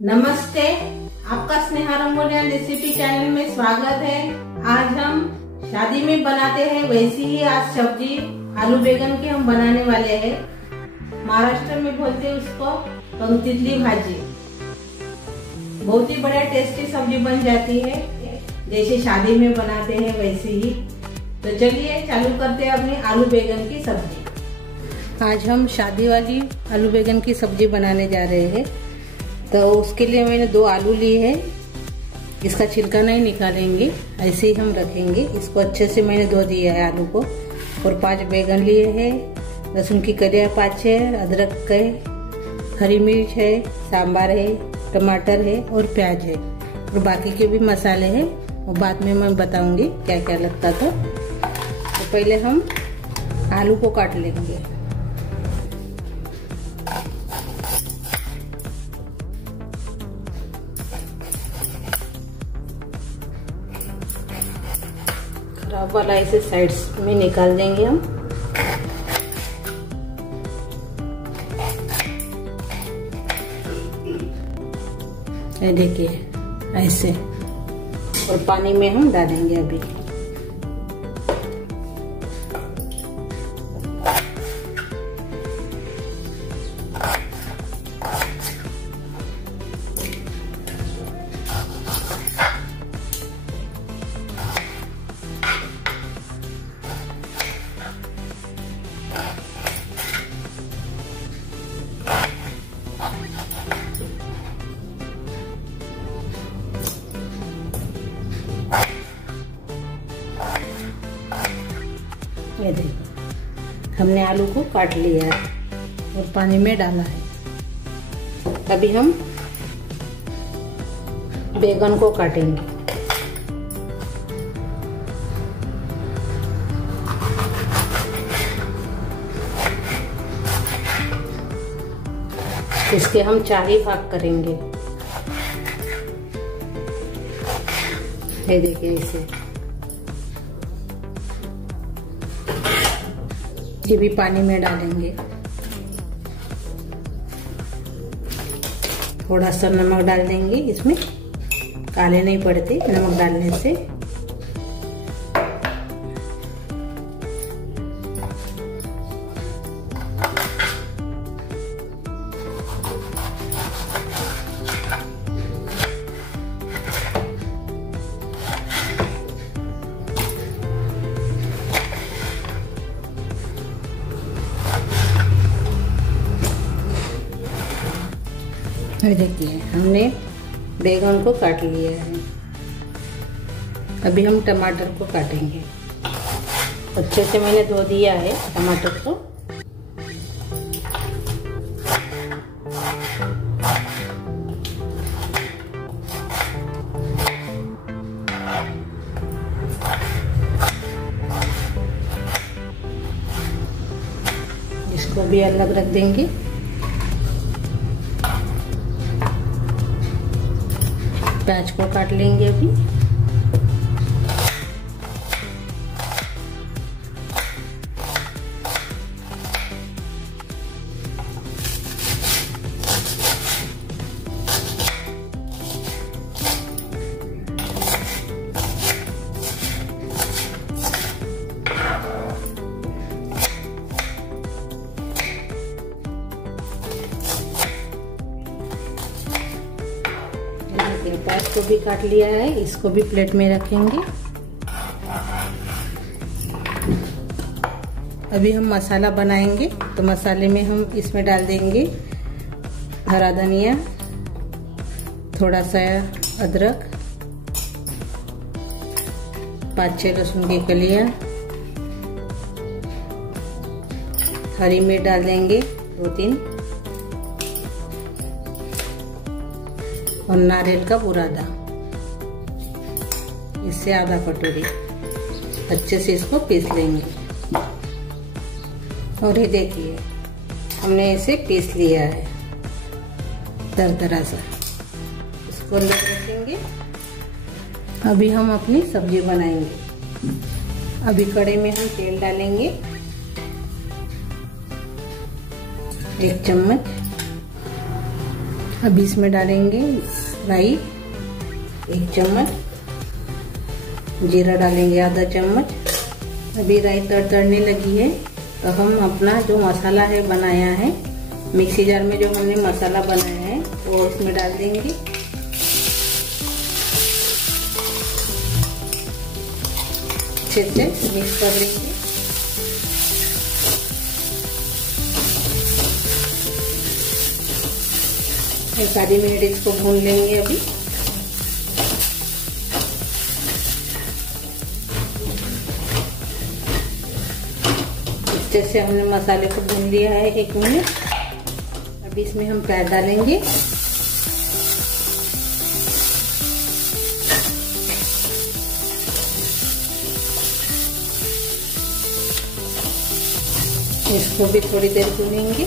नमस्ते, आपका Sneha रंगोलिया recipe channel में स्वागत है। आज हम शादी में बनाते हैं वैसी ही आज सब्जी आलू बैगन की हम बनाने वाले हैं। महाराष्ट्र में बोलते हैं उसको पंक्तितली भाजी। बहुत ही बढ़िया टेस्टी सब्जी बन जाती है, जैसे शादी में बनाते हैं वैसे ही। तो चलिए चालू करते हैं अपनी आलू बैगन की सब्जी। आज हम शादी वाली आलू बैगन की सब्जी बनाने जा रहे हैं। तो उसके लिए मैंने 2 आलू लिए हैं। इसका छिलका नहीं निकालेंगे, ऐसे ही हम रखेंगे। इसको अच्छे से मैंने धो दिया है आलू को। और 5 बैगन लिए हैं, लहसुन की कलियाँ 5 है, अदरक है, हरी मिर्च है, सांभर है, टमाटर है और प्याज है। और बाकी के भी मसाले हैं, और बाद में मैं बताऊंगी क्या क्या लगता था। तो पहले हम आलू को काट लेंगे। खराब वाला इसे साइड्स में निकाल देंगे हम। ये देखिए ऐसे, और पानी में हम डालेंगे अभी। ये देखो, हमने आलू को काट लिया है और पानी में डाला है। अभी हम बैगन को काटेंगे। इसके हम 4 ही भाग करेंगे। ये देखिए इसे, ये भी पानी में डालेंगे। थोड़ा सा नमक डाल देंगे, इसमें काले नहीं पड़ते नमक डालने से। देखिए हमने बैगन को काट लिया है। अभी हम टमाटर को काटेंगे। अच्छे से मैंने धो दिया है टमाटर को। इसको भी अलग रख देंगे। प्याज को काट लेंगे अभी। प्याज को भी काट लिया है, इसको भी प्लेट में रखेंगे। अभी हम मसाला बनाएंगे। तो मसाले में हम इसमें डाल देंगे हरा धनिया, थोड़ा सा अदरक, 5-6 लहसुन की कलियां, हरी मिर्च डाल देंगे 2-3, और नारियल का बुरादा, इससे आधा कटोरी। अच्छे से इसको पीस लेंगे। और ये देखिए हमने इसे पीस लिया है दरदरा सा। इसको अलग रखेंगे। अभी हम अपनी सब्जी बनाएंगे। अभी कढ़ाई में हम तेल डालेंगे 1 चम्मच। अब इसमें डालेंगे राई 1 चम्मच, जीरा डालेंगे आधा चम्मच। अभी राई तड़तड़ने लगी है तो हम अपना जो मसाला है बनाया है, मिक्सी जार में जो हमने मसाला बनाया है वो इसमें डाल देंगे। अच्छे से मिक्स कर लेंगे। एक आधी मिनट इसको भून लेंगे। अभी जैसे हमने मसाले को भून लिया है 1 मिनट। अभी इसमें हम प्याज डालेंगे। इसको भी थोड़ी देर भूनेंगे।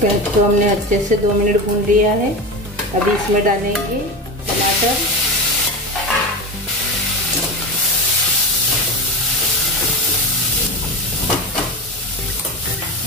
प्याज को हमने अच्छे से 2 मिनट भून लिया है। अभी इसमें डालेंगे टमाटर,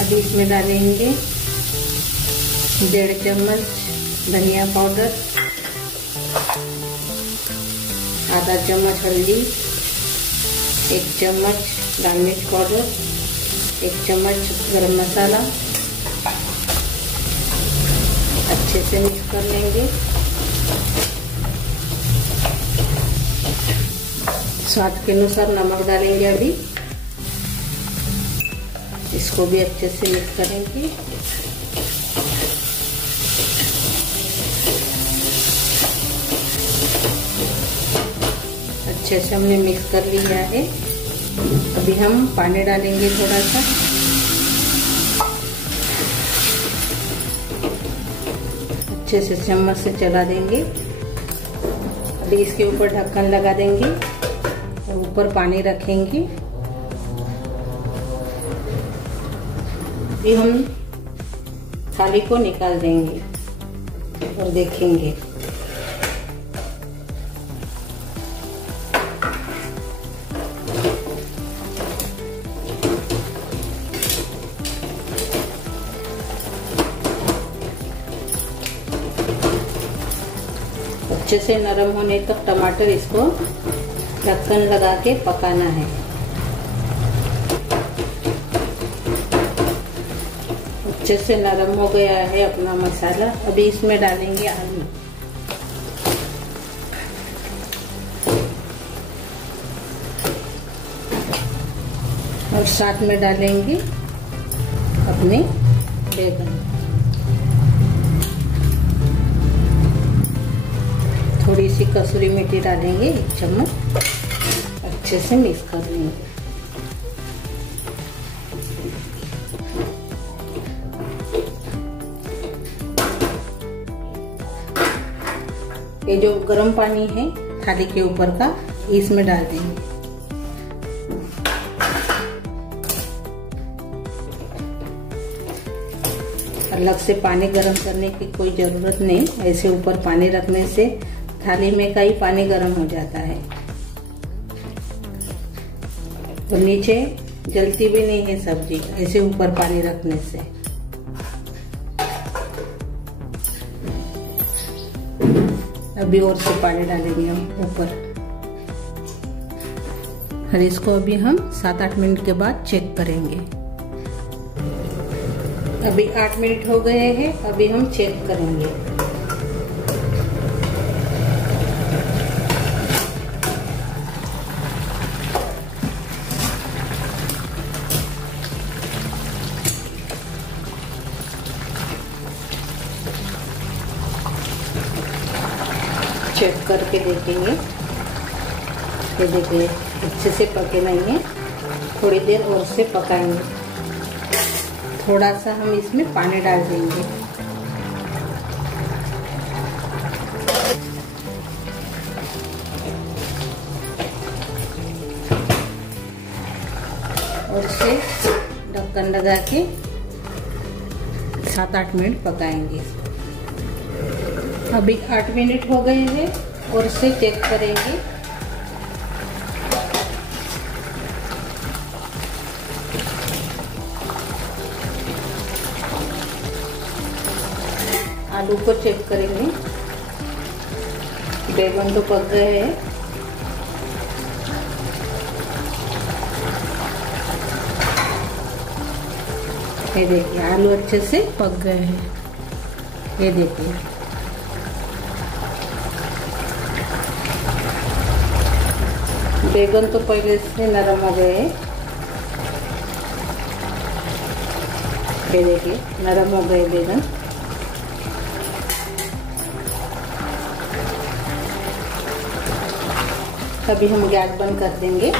अभी इसमें डालेंगे 1.5 चम्मच धनिया पाउडर, आधा चम्मच हल्दी, 1 चम्मच लाल मिर्च पाउडर, 1 चम्मच गरम मसाला। अच्छे से मिक्स कर लेंगे। स्वाद के अनुसार नमक डालेंगे। अभी इसको भी अच्छे से मिक्स करेंगे। अच्छे से हमने मिक्स कर लिया है। अभी हम पानी डालेंगे थोड़ा सा। अच्छे से चम्मच से चला देंगे। अभी इसके ऊपर ढक्कन लगा देंगे और ऊपर पानी रखेंगे। अभी हम थाली को निकाल देंगे और देखेंगे। अच्छे से नरम होने तक टमाटर इसको ढक्कन लगा के पकाना है। अच्छे से नरम हो गया है अपना मसाला। अभी इसमें डालेंगे आलू। और साथ में डालेंगे अपने बैगन। थोड़ी सी कसूरी मेथी डालेंगे 1 चम्मच। अच्छे से मिक्स कर लेंगे। ये जो गर्म पानी है थाली के ऊपर का, इसमें डाल देंगे। अलग से पानी गर्म करने की कोई जरूरत नहीं। ऐसे ऊपर पानी रखने से थाली में का ही पानी गर्म हो जाता है और नीचे जलती भी नहीं है सब्जी, ऐसे ऊपर पानी रखने से। अभी और से पानी डालेंगे हम ऊपर। और इसको अभी हम 7-8 मिनट के बाद चेक करेंगे। अभी 8 मिनट हो गए हैं। अभी हम चेक करेंगे। चेक करके देखेंगे। ये देखिए अच्छे से पके नहीं है। थोड़ी देर और से पकाएंगे। थोड़ा सा हम इसमें पानी डाल देंगे। और इसे ढक्कन लगा के 7-8 मिनट पकाएंगे। अभी 8 मिनट हो गए हैं और इसे चेक करेंगे। आलू को चेक करेंगे। बैगन तो पक गए हैं। ये देखिए आलू अच्छे से पक गए हैं। ये देखिए बैगन तो पहले से नरम हो गए हैं। ये देखिए नरम हो गए बैगन। अभी हम गैस बंद कर देंगे।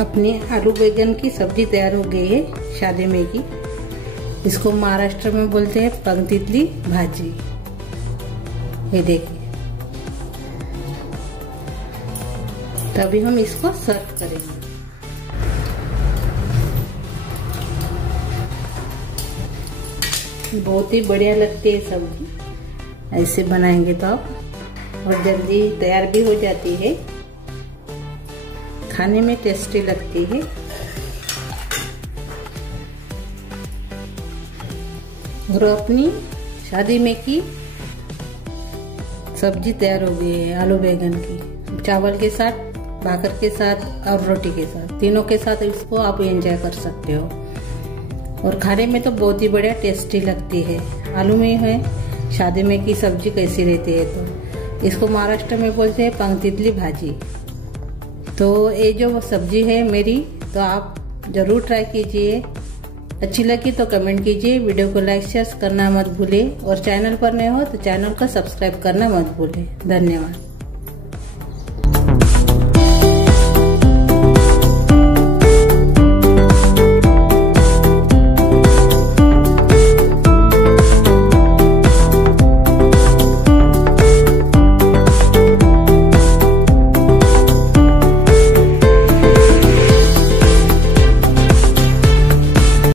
अपने आलू बैगन की सब्जी तैयार हो गई है शादी में की। इसको महाराष्ट्र में बोलते हैं पंक्तितली भाजी। ये देखिए तभी हम इसको सर्व करेंगे। बहुत ही बढ़िया लगती है सब्जी, ऐसे बनाएंगे तो आप, और जल्दी तैयार भी हो जाती है, खाने में टेस्टी लगती है। और अपनी शादी में की सब्जी तैयार हो गई है आलू बैगन की। चावल के साथ, भाकर के साथ और रोटी के साथ, तीनों के साथ इसको आप एंजॉय कर सकते हो। और खाने में तो बहुत ही बढ़िया टेस्टी लगती है। आलू में है शादी में की सब्जी कैसी रहती है, तो इसको महाराष्ट्र में बोलते हैं पंक्तितली भाजी। तो ये जो सब्जी है मेरी, तो आप जरूर ट्राई कीजिए। अच्छी लगी तो कमेंट कीजिए। वीडियो को लाइक शेयर करना मत भूलें, और चैनल पर नए हो तो चैनल को सब्सक्राइब करना मत भूलें। धन्यवाद।